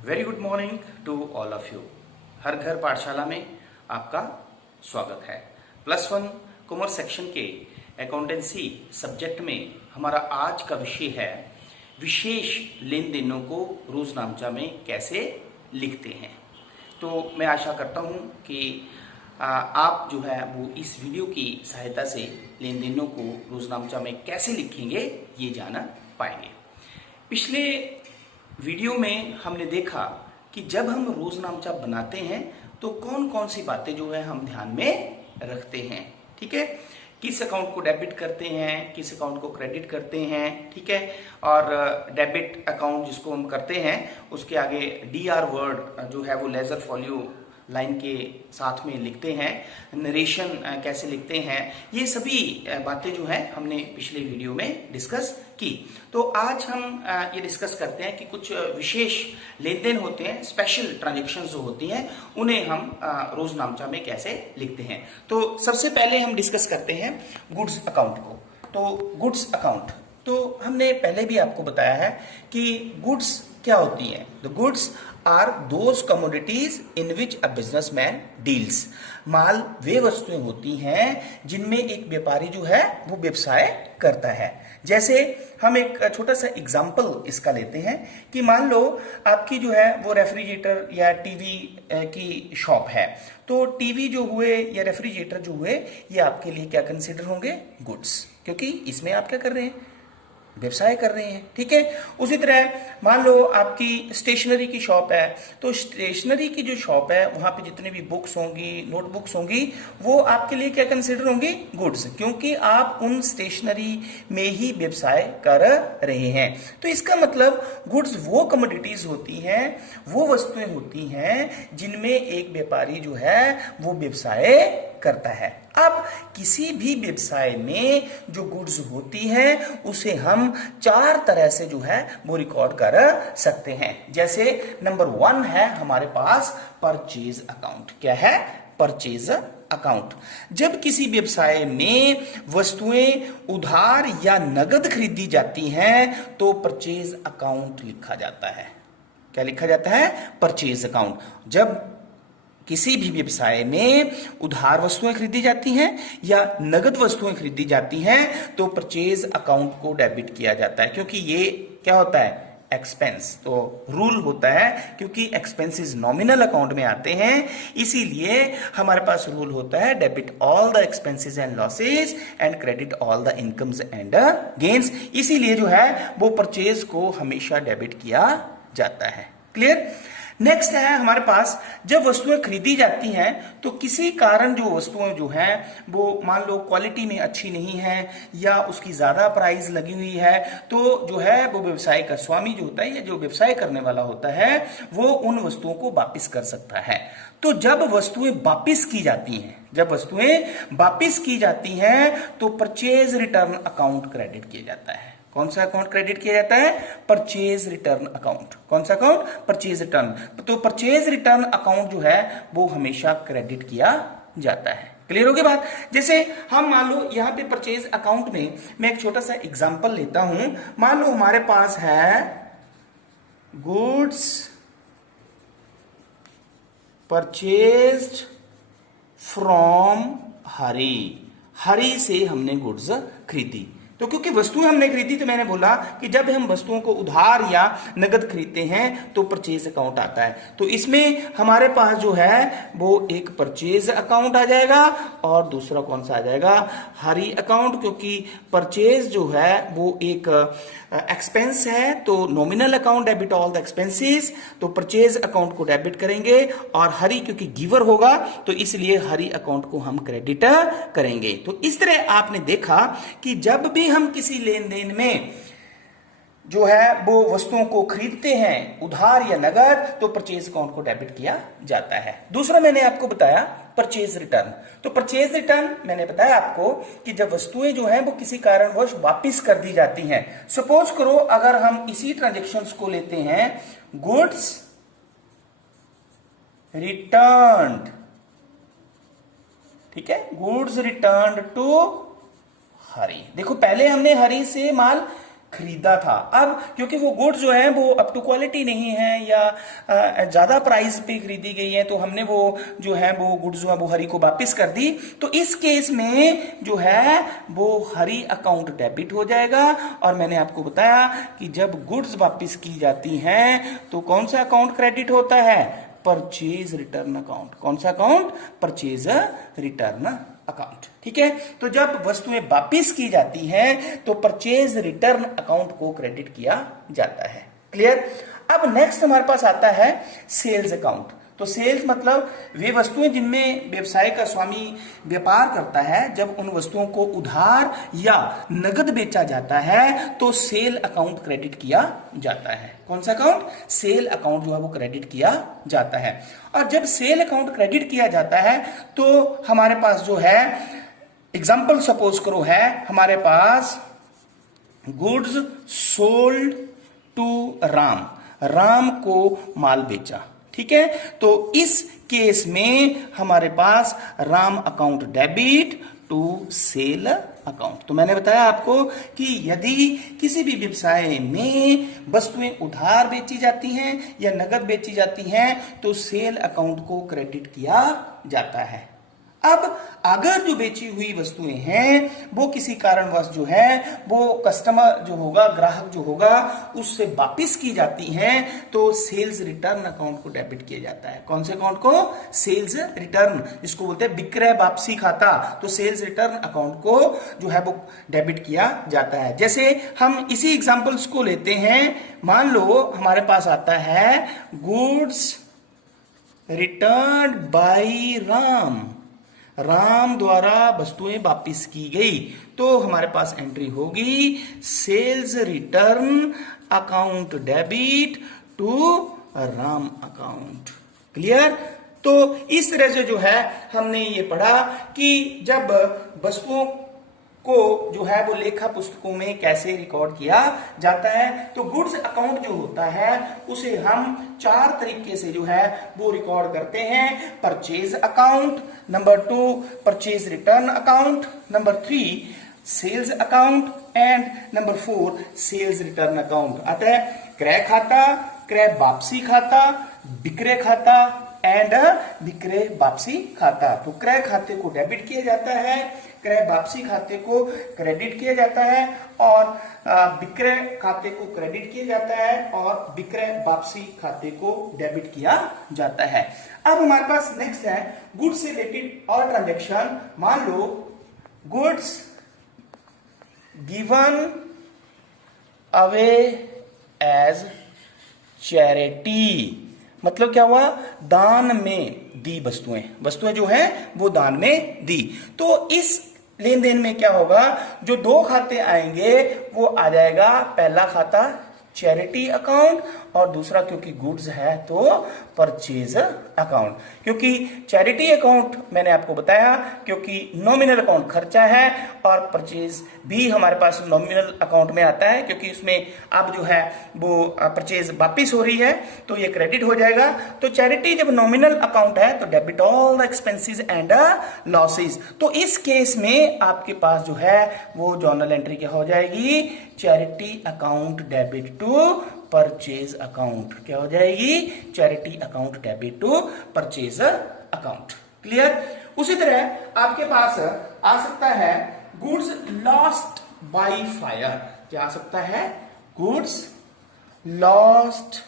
Very good morning to all of you. हर घर पाठशाला में आपका स्वागत है। +1 कॉमर्स सेक्शन के अकाउंटेंसी सब्जेक्ट में हमारा आज का विषय है विशेष लेन देनों को रोजनामचा में कैसे लिखते हैं। तो मैं आशा करता हूं कि आप जो है वो इस वीडियो की सहायता से लेन देनों को रोजनामचा में कैसे लिखेंगे ये जान पाएंगे। पिछले वीडियो में हमने देखा कि जब हम रोजनामचा बनाते हैं तो कौन कौन सी बातें जो है हम ध्यान में रखते हैं। ठीक है, किस अकाउंट को डेबिट करते हैं, किस अकाउंट को क्रेडिट करते हैं। ठीक है, और डेबिट अकाउंट जिसको हम करते हैं उसके आगे DR वर्ड जो है वो लेजर फॉलियो लाइन के साथ में लिखते हैं। नरेशन कैसे लिखते हैं, ये सभी बातें जो है हमने पिछले वीडियो में डिस्कस की। तो आज हम ये डिस्कस करते हैं कि कुछ विशेष लेन देन होते हैं, स्पेशल ट्रांजेक्शन जो होती हैं, उन्हें हम रोजनामचा में कैसे लिखते हैं। तो सबसे पहले हम डिस्कस करते हैं गुड्स अकाउंट को। तो गुड्स अकाउंट तो हमने पहले भी आपको बताया है कि गुड्स क्या होती है। The goods are those commodities in which a businessman deals. माल वे वस्तुएं होती हैं जिनमें एक व्यापारी जो है वो व्यवसाय करता है। जैसे हम एक छोटा सा एग्जाम्पल इसका लेते हैं कि मान लो आपकी जो है वो रेफ्रिजरेटर या टीवी की शॉप है। तो टीवी जो हुए या रेफ्रिजरेटर जो हुए ये आपके लिए क्या कंसिडर होंगे, गुड्स, क्योंकि इसमें आप क्या कर रहे हैं, व्यवसाय कर रहे हैं। ठीक है, उसी तरह मान लो आपकी स्टेशनरी की शॉप है। तो स्टेशनरी की जो शॉप है वहां पे जितनी भी बुक्स होंगी, नोटबुक्स होंगी, वो आपके लिए क्या कंसिडर होंगी, गुड्स, क्योंकि आप उन स्टेशनरी में ही व्यवसाय कर रहे हैं। तो इसका मतलब गुड्स वो कमोडिटीज होती हैं, वो वस्तुएं होती हैं जिनमें एक व्यापारी जो है वो व्यवसाय करता है। अब किसी भी व्यवसाय में जो गुड्स होती हैं उसे हम 4 तरह से जो है वो रिकॉर्ड कर सकते हैं। जैसे नंबर 1 है हमारे पास परचेज अकाउंट। क्या है, परचेज अकाउंट। जब किसी व्यवसाय में वस्तुएं उधार या नगद खरीदी जाती हैं तो परचेज अकाउंट लिखा जाता है। क्या लिखा जाता है, परचेज अकाउंट। जब किसी भी व्यवसाय में उधार वस्तुएं खरीदी जाती हैं या नगद वस्तुएं खरीदी जाती हैं तो परचेज अकाउंट को डेबिट किया जाता है, क्योंकि ये क्या होता है, एक्सपेंस। तो रूल होता है क्योंकि एक्सपेंसेस नॉमिनल अकाउंट में आते हैं, इसीलिए हमारे पास रूल होता है debit all the expenses and losses and credit all the incomes and gains. इसीलिए जो है वो परचेज को हमेशा डेबिट किया जाता है। क्लियर। नेक्स्ट है हमारे पास जब वस्तुएं खरीदी जाती हैं तो किसी कारण जो वस्तुएं जो हैं वो मान लो क्वालिटी में अच्छी नहीं है या उसकी ज्यादा प्राइस लगी हुई है, तो जो है वो व्यवसाय का स्वामी जो होता है या जो व्यवसाय करने वाला होता है वो उन वस्तुओं को वापिस कर सकता है। तो जब वस्तुएं वापिस की जाती हैं, जब वस्तुएं वापिस की जाती हैं तो परचेज रिटर्न अकाउंट क्रेडिट किया जाता है। कौन सा अकाउंट क्रेडिट किया जाता है, परचेज रिटर्न अकाउंट। कौन सा अकाउंट, परचेज रिटर्न। तो परचेज रिटर्न अकाउंट जो है वो हमेशा क्रेडिट किया जाता है। क्लियर हो गई बात। जैसे हम मान लो यहां पे परचेज अकाउंट में मैं एक छोटा सा एग्जांपल लेता हूं। मान लो हमारे पास है गुड्स परचेज्ड फ्रॉम हरी। हरी से हमने गुड्स खरीदी। तो क्योंकि वस्तुएं हमने खरीदी तो मैंने बोला कि जब हम वस्तुओं को उधार या नगद खरीदते हैं तो परचेज अकाउंट आता है। तो इसमें हमारे पास जो है वो एक परचेज अकाउंट आ जाएगा और दूसरा कौन सा आ जाएगा, हरी अकाउंट, क्योंकि परचेज जो है वो एक एक्सपेंस है। तो nominal account debit all the expenses, तो परचेज अकाउंट को डेबिट करेंगे और हरी क्योंकि गिवर होगा तो इसलिए हरी अकाउंट को हम क्रेडिट करेंगे। तो इस तरह आपने देखा कि जब भी हम किसी लेन देन में जो है वो वस्तुओं को खरीदते हैं उधार या नगद तो परचेज अकाउंट को डेबिट किया जाता है। दूसरा मैंने आपको बताया परचेज रिटर्न। तो परचेज रिटर्न मैंने बताया आपको कि जब वस्तुएं जो हैं वो किसी कारणवश वापस कर दी जाती हैं। सपोज करो अगर हम इसी ट्रांजेक्शन्स को लेते हैं, गुड्स रिटर्न्ड, ठीक है, गुड्स रिटर्न्ड टू हरी। देखो पहले हमने हरी से माल खरीदा था। अब क्योंकि वो गुड्स जो है वो अप टू क्वालिटी नहीं है या ज्यादा प्राइस पे खरीदी गई है, तो हमने वो जो है वो गुड्स जो है वो हरी को वापस कर दी। तो इस केस में जो है वो हरी अकाउंट डेबिट हो जाएगा। और मैंने आपको बताया कि जब गुड्स वापस की जाती हैं तो कौन सा अकाउंट क्रेडिट होता है? Purchase return account. कौन सा अकाउंट? Purchase return account. ठीक है, तो जब वस्तुएं वापिस की जाती हैं तो परचेज रिटर्न अकाउंट को क्रेडिट किया जाता है। क्लियर? अब नेक्स्ट हमारे पास आता है सेल्स अकाउंट। तो सेल्स मतलब वे वस्तुएं जिनमें व्यवसाय का स्वामी व्यापार करता है, जब उन वस्तुओं को उधार या नगद बेचा जाता है तो सेल अकाउंट क्रेडिट किया जाता है। कौन सा अकाउंट? सेल अकाउंट जो है वो क्रेडिट किया जाता है। और जब सेल अकाउंट क्रेडिट किया जाता है तो हमारे पास जो है एग्जाम्पल सपोज करो है हमारे पास goods sold to Ram, Ram को माल बेचा। ठीक है, तो इस केस में हमारे पास Ram account debit to sale account. तो मैंने बताया आपको कि यदि किसी भी व्यवसाय में वस्तुएं उधार बेची जाती हैं या नगद बेची जाती हैं तो सेल अकाउंट को क्रेडिट किया जाता है। अब अगर जो बेची हुई वस्तुएं हैं वो किसी कारणवश जो है वो कस्टमर जो होगा, ग्राहक जो होगा, उससे वापिस की जाती हैं तो सेल्स रिटर्न अकाउंट को डेबिट किया जाता है। कौन से अकाउंट को? सेल्स रिटर्न, जिसको बोलते हैं विक्रय वापसी खाता। तो सेल्स रिटर्न अकाउंट को जो है वो डेबिट किया जाता है। जैसे हम इसी एग्जांपल्स को लेते हैं, मान लो हमारे पास आता है goods return by Ram, Ram द्वारा वस्तुएं वापिस की गई, तो हमारे पास एंट्री होगी sales return account debit to Ram account. Clear? तो इस तरह से जो है हमने ये पढ़ा कि जब वस्तुओं को जो है वो लेखा पुस्तकों में कैसे रिकॉर्ड किया जाता है। तो गुड्स अकाउंट जो होता है उसे हम 4 तरीके से जो है वो रिकॉर्ड करते हैं। Purchase account, number 2 purchase return account, number 3 sales account and number 4 sales return account. आता है क्रय खाता, क्रय वापसी खाता, विक्रय खाता एंड विक्रय वापसी खाता। तो क्रय खाते को डेबिट किया जाता है, क्रय वापसी खाते को क्रेडिट किया जाता है और विक्रय खाते को क्रेडिट किया जाता है और विक्रय वापसी खाते को डेबिट किया जाता है। अब हमारे पास नेक्स्ट है गुड्स से रिलेटेड और ट्रांजैक्शन। मान लो goods given away as charity, मतलब क्या हुआ? दान में दी वस्तुएं, वस्तुएं जो है वो दान में दी। तो इस लेन देन में क्या होगा? जो 2 खाते आएंगे वो आ जाएगा, पहला खाता चैरिटी अकाउंट और दूसरा क्योंकि गुड्स है तो परचेज अकाउंट। क्योंकि चैरिटी अकाउंट मैंने आपको बताया क्योंकि नॉमिनल अकाउंट खर्चा है और परचेज भी हमारे पास नॉमिनल अकाउंट में आता है क्योंकि उसमें अब जो है वो परचेज वापिस हो रही है तो ये क्रेडिट हो जाएगा। तो चैरिटी जब नॉमिनल अकाउंट है तो debit all the expenses and losses. तो इस केस में आपके पास जो है वो जर्नल एंट्री क्या हो जाएगी? Charity account debit to purchase account. क्या हो जाएगी? Charity account debit to purchase account. Clear? उसी तरह आपके पास आ सकता है गुड्स लॉस्ट बाय फायर। क्या आ सकता है? गुड्स लॉस्ट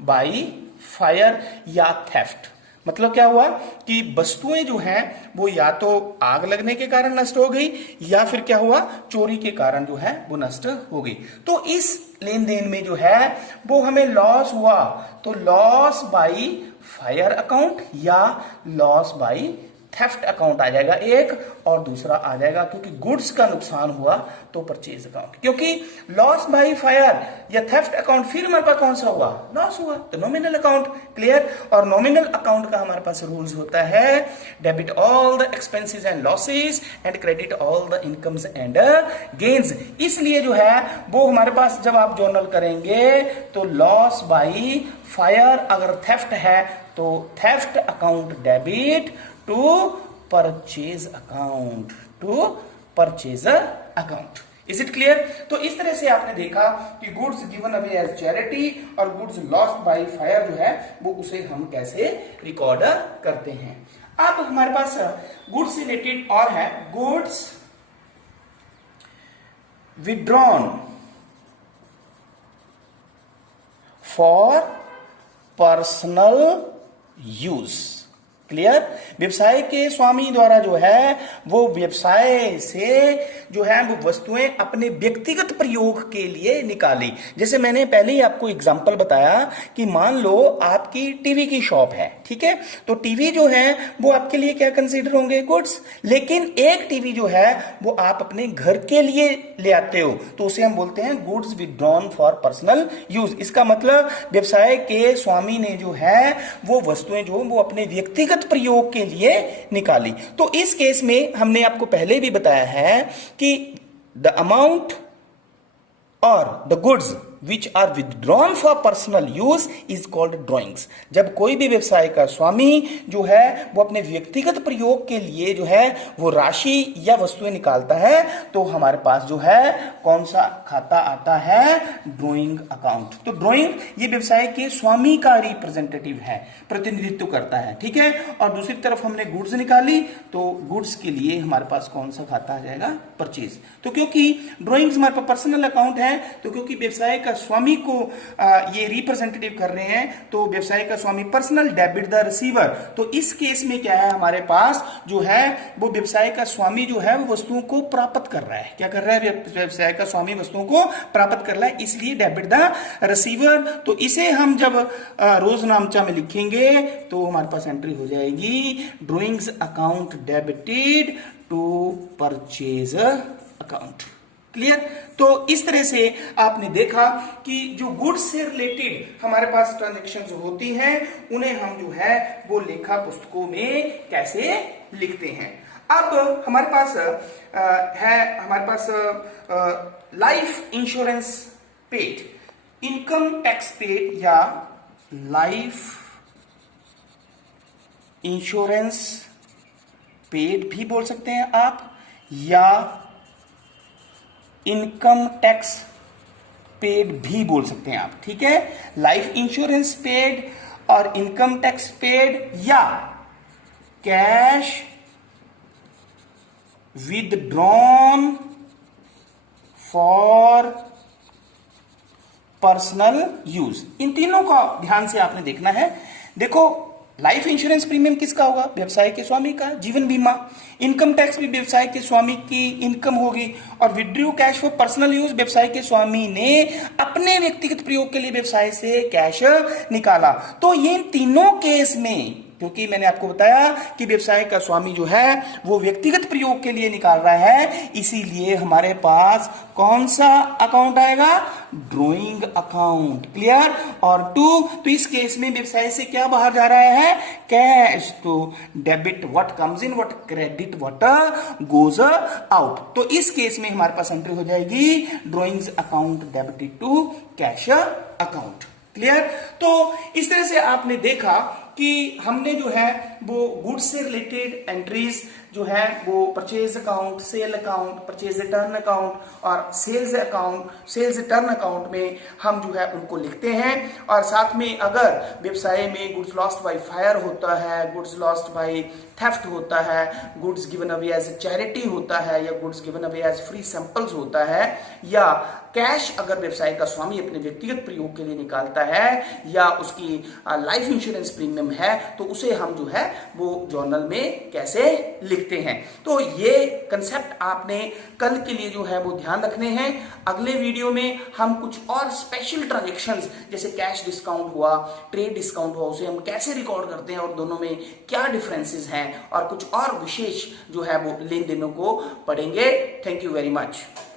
बाय फायर या थेफ्ट। मतलब क्या हुआ कि वस्तुएं जो हैं वो या तो आग लगने के कारण नष्ट हो गई या फिर क्या हुआ? चोरी के कारण जो है वो नष्ट हो गई। तो इस लेन देन में जो है वो हमें लॉस हुआ, तो लॉस बाय फायर अकाउंट या लॉस बाय थेफ्ट अकाउंट आ जाएगा एक, और दूसरा आ जाएगा क्योंकि गुड्स का नुकसान हुआ तो परचेज अकाउंट। क्योंकि लॉस बाय फायर या थेफ्ट अकाउंट फिर हमारे पास कौन सा हुआ? लॉस हुआ, तो नॉमिनल अकाउंट। क्लियर? और नॉमिनल अकाउंट का हमारे पास रूल्स होता है debit all the expenses and losses and credit all the incomes and gains. इसलिए जो है वो हमारे पास जब आप जर्नल करेंगे तो लॉस बाय फायर अगर थेफ्ट है तो theft account debit to purchase account, to purchase account. Is it clear? तो इस तरह से आपने देखा कि goods given away as charity और गुड्स लॉस्ट बाय फायर जो है वो उसे हम कैसे रिकॉर्ड करते हैं। अब हमारे पास गुड्स से रिलेटेड और है, goods withdrawn for personal use. Clear? व्यवसाय के स्वामी द्वारा जो है वो व्यवसाय से जो है वो वस्तुएं अपने व्यक्तिगत प्रयोग के लिए निकाली। जैसे मैंने पहले ही आपको एग्जांपल बताया कि मान लो आपकी टीवी की शॉप है, ठीक है, तो टीवी जो है वो आपके लिए क्या कंसीडर होंगे? गुड्स। लेकिन एक टीवी जो है वो आप अपने घर के लिए ले आते हो तो उसे हम बोलते हैं goods withdrawn for personal use. इसका मतलब व्यवसाय के स्वामी ने जो है वो वस्तुएं जो वो अपने व्यक्तिगत प्रयोग के लिए निकाली। तो इस केस में हमने आपको पहले भी बताया है कि द अमाउंट और the goods which are withdrawn for personal use is called drawings। जब कोई भी व्यवसाय का स्वामी जो है वो अपने व्यक्तिगत प्रयोग के लिए जो है वो राशि या वस्तुएं निकालता है तो हमारे पास जो है कौन सा खाता आता है? Drawing account. तो ड्रॉइंग ये व्यवसाय के स्वामी का रिप्रेजेंटेटिव है, प्रतिनिधित्व करता है, ठीक है। और दूसरी तरफ हमने गुड्स निकाली तो गुड्स के लिए हमारे पास कौन सा खाता आ जाएगा? परचेज। तो क्योंकि ड्रॉइंग्स हमारे पास पर्सनल अकाउंट है तो क्योंकि व्यवसाय का स्वामी को ये रिप्रेजेंटेटिव कर रहे हैं तो व्यवसाय का स्वामी पर्सनल डेबिट द रिसीवर। तो इस केस में क्या है, हमारे पास जो है वो व्यवसाय का स्वामी जो है वो वस्तुओं को प्राप्त कर रहा है। क्या कर रहा है? व्यवसाय का स्वामी वस्तुओं को प्राप्त कर रहा है, इसलिए डेबिट द रिसीवर। तो इसे हम जब रोज नामचा में लिखेंगे तो हमारे पास एंट्री हो जाएगी drawings account debited to purchase account. Clear? तो इस तरह से आपने देखा कि जो गुड्स से रिलेटेड हमारे पास ट्रांजैक्शंस होती हैं उन्हें हम जो है वो लेखा पुस्तकों में कैसे लिखते हैं। अब हमारे पास life insurance paid, income tax paid या लाइफ इंश्योरेंस पेड भी बोल सकते हैं आप, या इनकम टैक्स पेड भी बोल सकते हैं आप, ठीक है। लाइफ इंश्योरेंस पेड और इनकम टैक्स पेड या cash withdrawn for personal use, इन तीनों का ध्यान से आपने देखना है। देखो, लाइफ इंश्योरेंस प्रीमियम किसका होगा? व्यवसाय के स्वामी का, जीवन बीमा। इनकम टैक्स भी व्यवसाय के स्वामी की इनकम होगी। और withdrew cash for personal use, व्यवसाय के स्वामी ने अपने व्यक्तिगत प्रयोग के लिए व्यवसाय से कैश निकाला। तो ये तीनों केस में, क्योंकि मैंने आपको बताया कि व्यवसाय का स्वामी जो है वो व्यक्तिगत प्रयोग के लिए निकाल रहा है, इसीलिए हमारे पास कौन सा अकाउंट आएगा? Drawing account. क्लियर? और तो इस केस में व्यवसाय से क्या बाहर जा रहा है? कैश। तो debit what comes in, what credit what goes out. तो इस केस में हमारे पास एंट्री हो जाएगी drawings account debited to cash account. Clear? तो इस तरह से आपने देखा कि हमने जो है वो गुड्स से रिलेटेड एंट्रीज जो है वो purchase account, sale account, purchase return account और sales account, sales return account में हम जो है उनको लिखते हैं। और साथ में अगर व्यवसाय में गुड्स लॉस्ट बाय फायर होता है, गुड्स लॉस्ट बाय थेफ्ट होता है, goods given away as charity होता है, या goods given away as free samples होता है, या कैश अगर व्यवसाय का स्वामी अपने व्यक्तिगत प्रयोग के लिए निकालता है, या उसकी लाइफ इंश्योरेंस प्रीमियम है, तो उसे हम जो है वो जर्नल में कैसे लिखते हैं। तो ये कंसेप्ट आपने कल के लिए जो है वो ध्यान रखने हैं। अगले वीडियो में हम कुछ और स्पेशल ट्रांजैक्शंस जैसे कैश डिस्काउंट हुआ, ट्रेड डिस्काउंट हुआ, उसे हम कैसे रिकॉर्ड करते हैं और दोनों में क्या डिफरेंसेस हैं, और कुछ और विशेष जो है वो लेन देनों को पढ़ेंगे। Thank you very much.